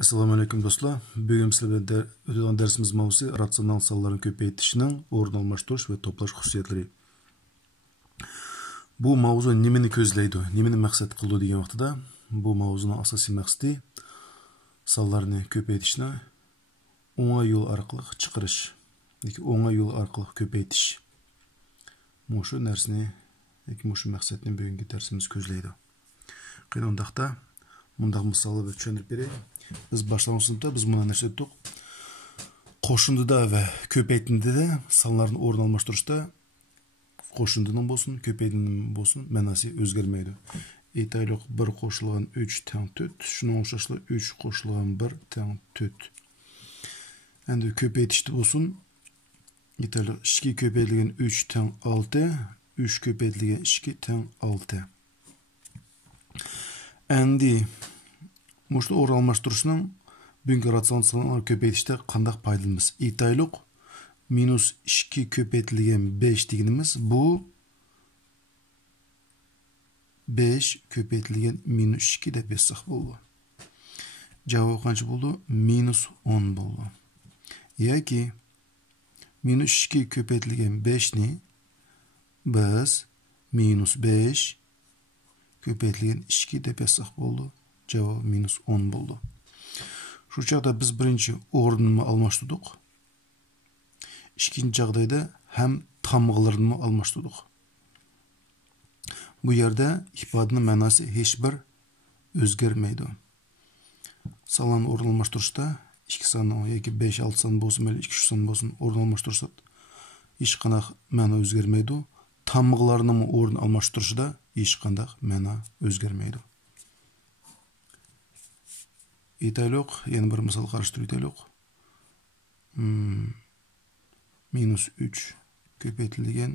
Assalamu alaikum dostlar. Bugün sizlerle öteden dersimiz mavzusu ratsional salların köpeytişinin orun almashtırış ve toplaş xususiyetleri. Bu mavzu nimeni közleydi, nimeni maksat kıldı degan vaqtida bu mavzunun asosiy maqsadi sallarni köpeytishni o'ngay yo'l orqali chiqarish yoki o'ngay yo'l orqali köpeytish. Mushu narsani yoki mushu maqsadni bugungi darsimiz ko'zlaydi. Qandoqda mundaq misollar bilan tushuntirib beray. Biz başlangıç sınıfta biz buna narsa ettik. Qo'shinda ve köpeytinde de sanlarını o'rin almashtırışda qo'shindining bo'lsin, köpeytinin bo'lsin ma'nosi o'zgarmaydi. Aytaylik, bir qo'shilgan 3 teng 4, shuning o'xshashli 3 qo'shilgan 1 teng 4. Endi köpeytishda bo'lsin, aytaylik 2 köpeytilgan 3 teng 6, 3 köpeytilgan 2 teng 6. Endi Muşta o'rin almashtırışning bugungi ratsion sonlarni ko'paytirishda qanday foydalimiz? Aytaylik, -2 ko'paytirilgan 5 deganimiz bu 5 ko'paytirilgan -2 deb yozsak bo'ldi. Javob qancha bo'ldi? -10 bo'ldi. Yoki -2 ko'paytirilgan 5 ni biz -5 ko'paytirilgan 2 deb yozsak bo'ldi. Cevap -10 buldu. Şu çağda biz birinci o'rinni almashtırdık. İkinci çağdayda hem tamg'larni almashtırdık. Bu yerde ifadenin ma'nosi hech bir o'zgarmaydi. Sallarni o'rin almashtirishda 2 sonni yoki 5 6 son bo'lsin, 2 3 son bo'lsin o'rin almashtirsa hech qanday ma'no o'zgarmaydi. Tamg'larni o'rin almashtirishda hech qanday ma'no o'zgarmaydi. Aytaylik, yana bir misol qarashtirib aytaylik. -3 ko'paytirilgan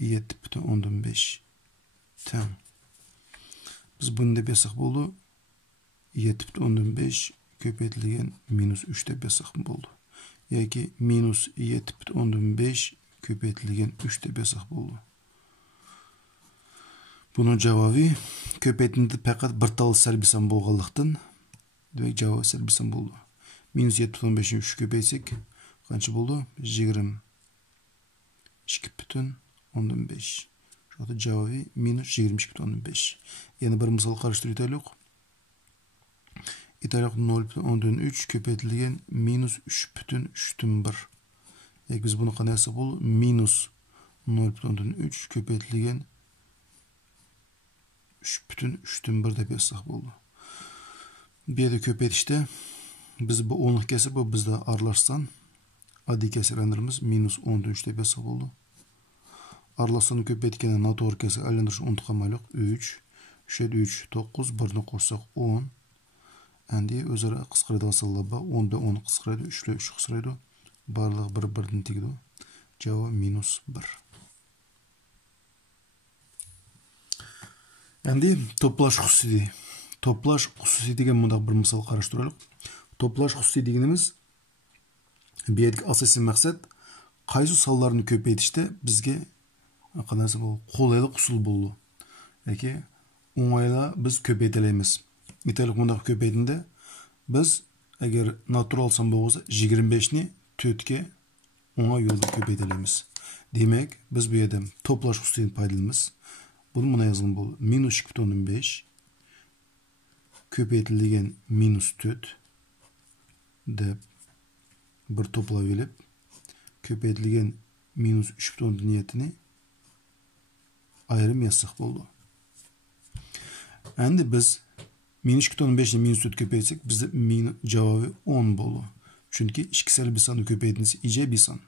7,5 teng. Biz buni deb yozsak bo'ldi. 7,5 ko'paytirilgan -3 deb yozsak bo'ldi. Yoki -7,5 ko'paytirilgan 3 deb yozsak bo'ldi. Bunun javobi ko'paytindi faqat bir tal salbiy son bo'lganlikdan demek cevabı salbiy son buldu. -7,5'i 3 köpeytsek kaç buldu? 22,5. Şu da cevabı -22,5. Yani bir misal karıştırıp aytaylik. Aytaylik 0,3 köpeytirilgan -3,1. Yani biz bunu qanday yapsak bo'ldi? -0,3 köpeytirilgan 3,1 deb yozsak bo'ldi. Bir yerde köpeytişte biz bu 10'luk kesir bu bizde arlaşsan adi kesirlendirimiz -13 deb yozsak bo'ldi. Arlaşsanı köpeytkende noto'g'ri kesir aylantirishni unutqanmaylik. 3 3 9 1'ni qo'shsak 10. Endi o'zaro qisqaradigan sonlar bor. 10 da 10 qisqaradi, 3 da 3 qisqaradi. Barliq 1 tegdi. Javob -1. Endi to'plash xususiyati. Toplaş xususiyati degan bundaq bir misol qarashtiraylik. Toplaş xususiyati deganimiz bu yerdagi asosiy maqsad qaysi sonlarni ko'paytirishda bizga qanday bu qo'laylik usul bo'ldi. Yoki o'ngayla biz ko'paytiramiz. Aytaylik, bundaq ko'paytganda biz agar natural son bo'lsa 25 ni 4 ga o'ngay yo'lda ko'paytiramiz. Demak, biz bu yerda toplash xususiyatini foydalanamiz. Buni buna yozgan bo'ldi. -2,5 köpeytirilgan -4 deb bir to'plab olib, köpeytirilgan -3 niyetini ayrim yozsak bo'ldi. Endi biz -2,5 ni -4 köpeytsek bizde javobi 10 bo'ldi. Chunki ikki salbiy sonni ko'paytirsa ijobiy son.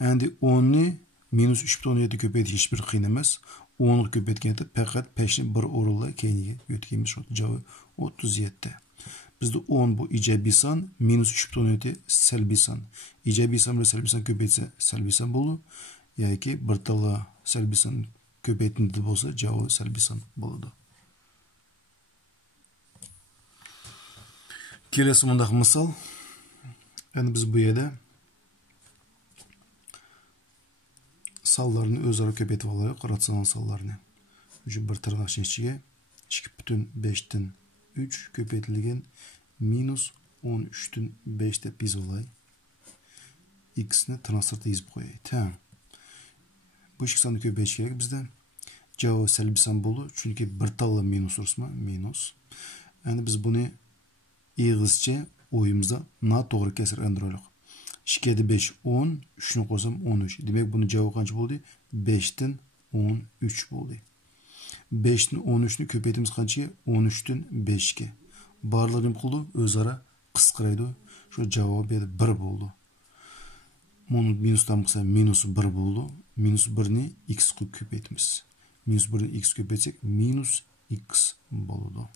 Endi 10 ni -3,7 köpeytish hech bir qiyin emas. 10'lik köpeytganda faqat peşni bir o'rinla keyinga o'tkazamiz. Javob 37. Bizde 10 bu ijobiy son, -3,7 salbiy son. Ijobiy son ve salbiy son ko'paytsa salbiy son bo'ladi. Yoki bir tala salbiy son ko'paytindi bo'lsa javob salbiy son bo'ladi. Kelasi bundaq misol. Endi biz bu yerda sallarni o'zaro ko'paytib olaylik, ratsional sallarni. Şu bir tırnaq ichiga 2,5 dan 3 ko'paytirilgan minus 13'tün 5 dep biz olay. X'ni transferda yazıp koyay. Tamam. Bu iki sanı köpeyiş gerek bizden. Cevabı selbi san bolu. Çünkü bir talla minus urusma. Minus. Yani biz bunu İğizce oyumuzda na doğru kesir öndürülük. 2'de 5, 10. 3'ünü koysam 13. Demek bunun cevabı kaç oldu? 5'ten 13 oldu. 5'ten 13'ünü köpeytimiz kaçıya? 13'ten 5'ke. Barlarım kulu özara kıskıraydı. Şu cevabı bir 1 oldu. Bunu minustan kısa minus 1 oldu. Minus 1'ni x köpeytimiz. Minus 1'ni x köpeytsek minus x oldu.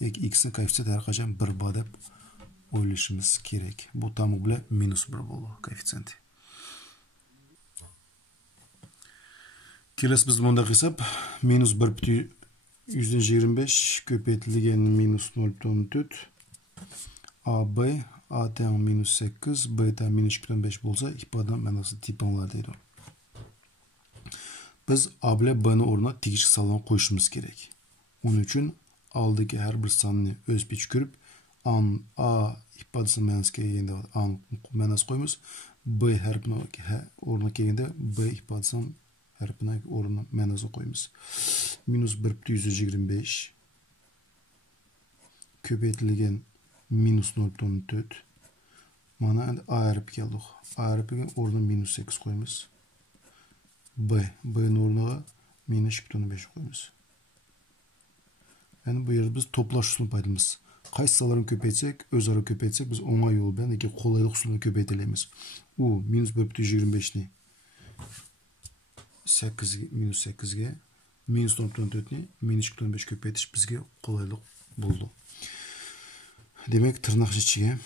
Yani x'in koefisiyenti her kaçan 1 badep oylashimiz kerak. Bu tamı bile minus 1 oldu koefisiyenti. Kelesi biz bunda hesap minus 1,125 köpeytilgen minus 0,14 AB A teng minus 8 B teng minus 2,5 bolsa ifadan manası tipinlar deydi. Biz A bile B'ni oruna tegiş salon koyuşumuz gerek. Onun için aldaki her bir sanını öz biç görüp A ifadesi manası kelgende A manası koyumuz. B harfini oruna kelgende B ifadesinin harfine oruna manası koyumuz. Minus 1,125 köpeytilgen minus 0,14 mana A harfi geldik. A harfiga oruna minus 8 koyumuz. B'nin oruna minus 2,5 koyumuz. Yani bu yerde biz toplaş usulunu paydımız. Qaysi salarını köpeytsek, özara köpeytsek biz oңай yol bilen eki kolaylık usulunu köpeyteleyimiz. U minus 1,125'ni 8 minus 8'ge minus 0,14'ni minus 2,5 köpeytiş bizge kolaylık buldu. Demek tırnak içiге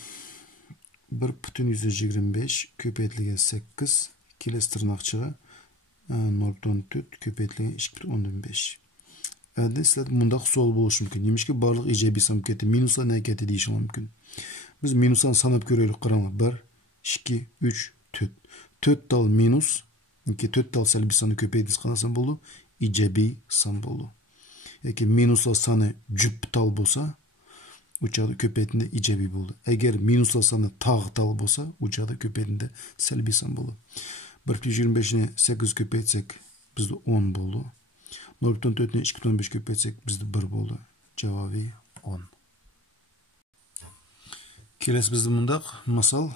1,125 köpeytilgen 8 keles tırnakçıga 0,14 köpeytilgen 2,15. Elde sizler mundaq sual boluş mümkün. Nemişki barlıq ijabiy san ketdi, minusla ne ketdi deyişi mümkün. Biz minusdan sanıp göreylik qarаңlar. 1, 2, 3, 4. 4 dal minus, 4 dal salbiy sanı köpeydiz qanasan boldu? İjabiy san boldu. Eki minusla sanı cüp dal bolsa, uçaqda köpeydinde ijabiy boldu. Eğer minusla sanı tağ dal bolsa, uçaqda köpeydinde salbiy san boldu. 1,25'ni 8 köpeytsek bizde 10 boldu. 0,14'ni 2,5 köpeytsek bizde 1 boldu. Cevabı 10. Kelesi bizde mundaq masal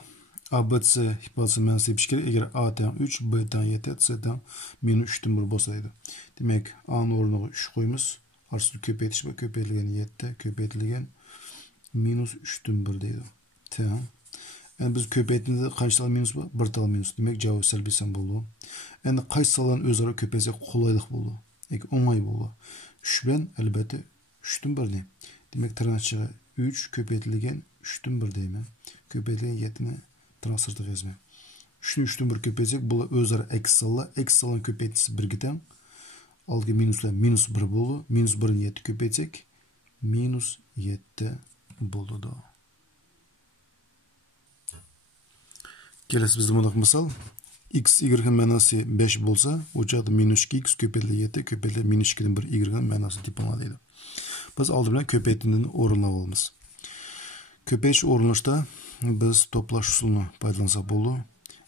ABC ifadesi manası yapış gerek. Eğer A teng 3, B teng 7, C teng minus 3'ten 1 bolsaydı. Demek A'nın oruna 3 koyumuz. Arsız köpeytiş ve köpeytilgen 7, köpeytilgen minus 3'ten 1 deydi. Tamam. Yani biz köpeytinde kaç tane minus var? 1 tane minus. Demek cevabı selbi san boldu. Yani kaç salan özara köpeysek kolaylık boldu. Eki oңай boldu. 3 bilen elbette 3'ten 1 deyim. Demek tırnakçıga 3 köpeytilgen 3'ten 1 deyim. Köpeytilgen 7'ni transferda yazma. 3'ni 3'ten 1 köpeysek bu özara eksi salla. Eksi salan köpeytisi 1 giden. Algı minusla minus 1 boldu. Minus 1'ni 7 köpeysek minus 7 boldu da. Kelesi bizde mundaq misal. X, Y'nin manası 5 bolsa, uçaqda minus 2x köpeytildi 7, köpeytildi minus 2'den 1 Y'nin manası tipinla deydi. Biz aldı bilen köpeytildiğini orunlap alımız. Köpeyiş orunlaşta biz toplaş usulunu paydalansak boldu.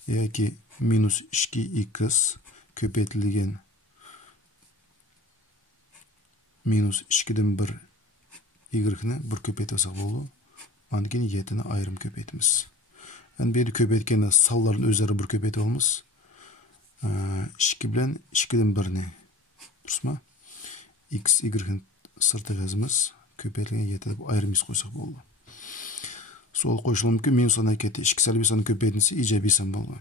Eğer ki minus 2x köpeytildigen minus 2'den 1 Y'ni bir köpeytilsek boldu. Andikin 7'ni ayrım köpeytimiz. Yani bir köpeytkende salların özleri bir köpeyti olmuş. 2 bilen 2'den 1'ni. Durusma? X, Y'nin sırtı yazımız. Köpeytken 7'de ayrım iz koysak boldu. Sol koyuşulur mümkün. Minus ana keti. 2 salbi sanı köpeytinisi ijabiy san boldu.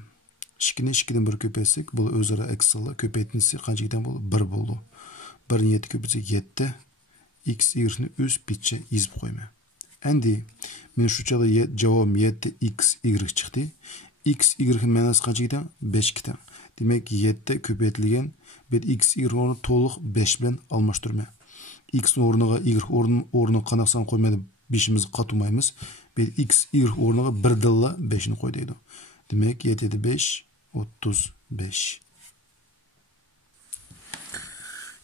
2'ni 2'den 1 köpeytsek, bu özleri eksi salla. Köpeytinisi kaç giden boldu? 1 boldu. 1'ni 7 köpeytsek 7'de. X, Y'ni öz bitçe izip koyma. Endi men şu çağda cevabım 7 x y çıktı. X y'nin manası kaç giden? 5 giden. Demek 7 köpeytilgen bir x y onu to'liq 5 bilen almashtırma. X o'rniga y o'rniga qanaqsan qo'ymaydi 5'imizni qatmaymiz. Bir x y o'rniga 1 dilla 5'ni qo'y deydi. Demek 7 5 35.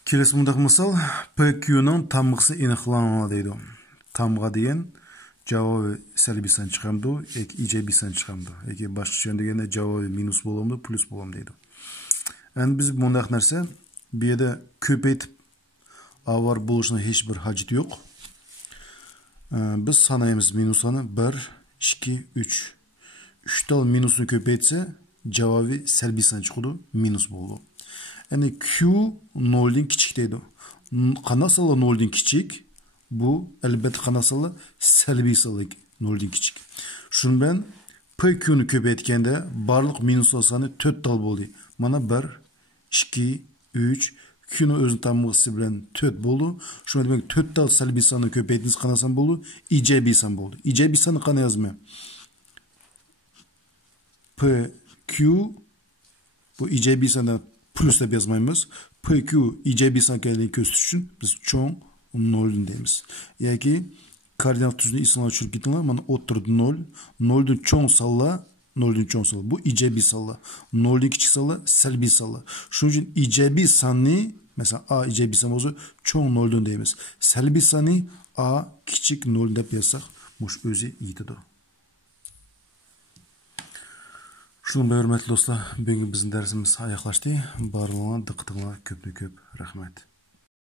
Kelesi mundaq misal PQ'nun tamgısı aniqlanadi deydi. Tamga degan javobi salbiy san chiqamdi, ijobiy san chiqamdi. Yoki boshqa tushundaganda javobi minus bo'lamdi, plus bo'lamdi deydi. Endi biz bunday narsa bu yerda ko'paytib avar bo'lishning hech bir hojati yo'q. Biz sanaymiz minuslarni 1, 2, 3. 3 tal minusni ko'paytsa, javobi salbiy san chiqadi, minus bo'ldi. Endi Q 0 dan kichik deydi. Qanaqasi 0 dan kichik? Bu albatta qanaqasi salbiy sanlik 0 dan kichik. Shuni bilan PQ ni ko'paytganda barliq minuslar soni 4 tal bo'ldi. Mana 1, 2, 3 Q'ni o'zini tamg'isi bilan 4 bo'ldi. Shuni demak 4 tal salbiy sanni ko'paytiniz qanaqa san bo'ldi? Ijobiy san bo'ldi. Ijobiy sanni qana yozmayman. PQ bu ijobiy sandan plus deb yozmaymiz. PQ ijobiy san ekanligini ko'rsatish uchun biz cho'ng 0 deymiz. Yoki koordinat tuzini ismini tushirib ketinglar. Mana o'tirdi 0. 0 dan cho'ng sanlar 0 dan cho'ng sanlar. Bu ijobiy sanlar. 0 dan kichik sanlar salbiy sanlar. Shuning uchun ijobiy sanni mesela A ijobiy san bo'lsa cho'ng 0 dan deymiz. Salbiy sanni A kichik 0 deb yozsak, mush o'zi yetadi. Shunday hurmatli do'stlar, bugungi bizning darsimiz oyoqlashdi. Barlarga diqqatingizga ko'p rahmat.